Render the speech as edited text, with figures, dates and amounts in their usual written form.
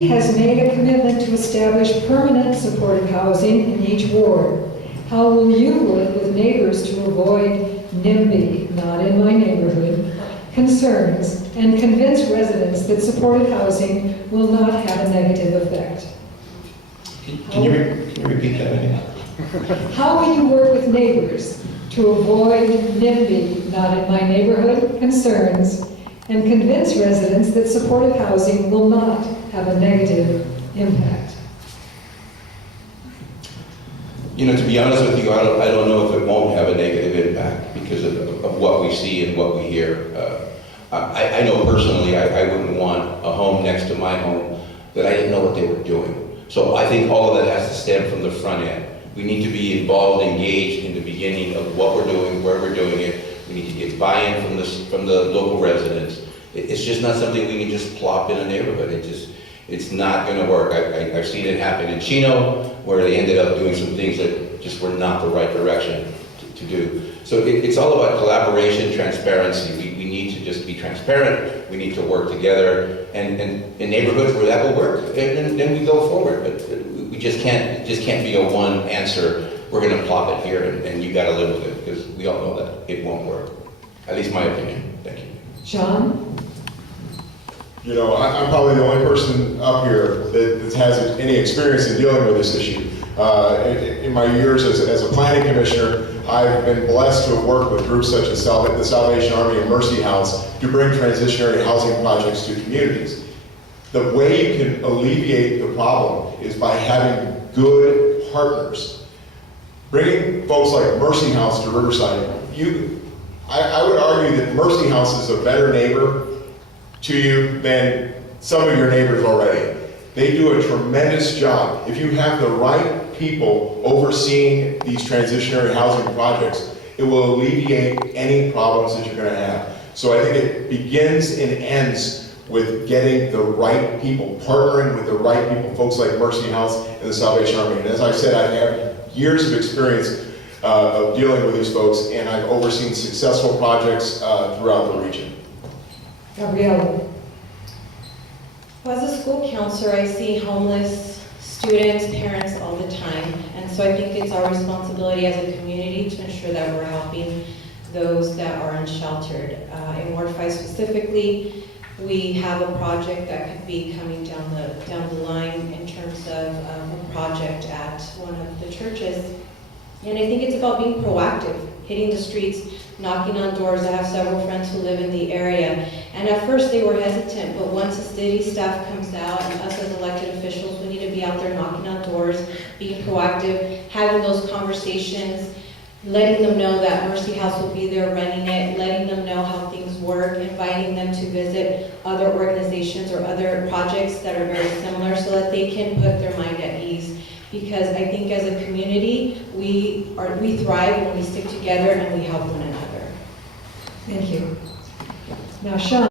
has made a commitment to establish permanent supportive housing in each ward. How will you work with neighbors to avoid NIMBY, not in my neighborhood, concerns and convince residents that supportive housing will not have a negative effect? Can you repeat that again? How will you work with neighbors to avoid NIMBY, not in my neighborhood, concerns and convince residents that supportive housing will not have a negative impact? You know, to be honest with you, I don't know if it won't have a negative impact because of what we see and what we hear. I know personally I wouldn't want a home next to my home that I didn't know what they were doing. So I think all of that has to stem from the front end. We need to be involved, engaged in the beginning of what we're doing, where we're doing it. We need to get buy-in from the local residents. It's just not something we can just plop in a neighborhood. It's not going to work. I've seen it happen in Chino, where they ended up doing some things that just were not the right direction to do. So it's all about collaboration, transparency. We need to just be transparent. We need to work together, and in neighborhoods where that will work, and then we go forward. But we just can't be a one answer. We're going to plop it here, and you got to live with it, because we all know that it won't work. At least my opinion. Thank you. John? You know, I'm probably the only person up here that has any experience in dealing with this issue. In my years as a planning commissioner, I've been blessed to have worked with groups such as the Salvation Army and Mercy House to bring transitionary housing projects to communities. The way you can alleviate the problem is by having good partners. Bringing folks like Mercy House to Riverside, I would argue that Mercy House is a better neighbor to you than some of your neighbors already. They do a tremendous job. If you have the right people overseeing these transitionary housing projects, it will alleviate any problems that you're going to have. So I think it begins and ends with getting the right people, partnering with the right people, folks like Mercy House and the Salvation Army. And as I said, I have years of experience of dealing with these folks, and I've overseen successful projects throughout the region. Gabriella? Well, as a school counselor, I see homeless students, parents all the time, and so I think it's our responsibility as a community to ensure that we're helping those that are unsheltered. In Ward 5 specifically, we have a project that could be coming down the line in terms of a project at one of the churches. And I think it's about being proactive, hitting the streets, knocking on doors. I have several friends who live in the area. And at first they were hesitant, but once the city staff comes out and us as elected officials, we need to be out there knocking on doors, being proactive, having those conversations, letting them know that Mercy House will be there running it, letting them know how things work, inviting them to visit other organizations or other projects that are very similar so that they can put their mind at ease. Because I think as a community, we thrive when we stick together and we help one another. Thank you. Now, Sean.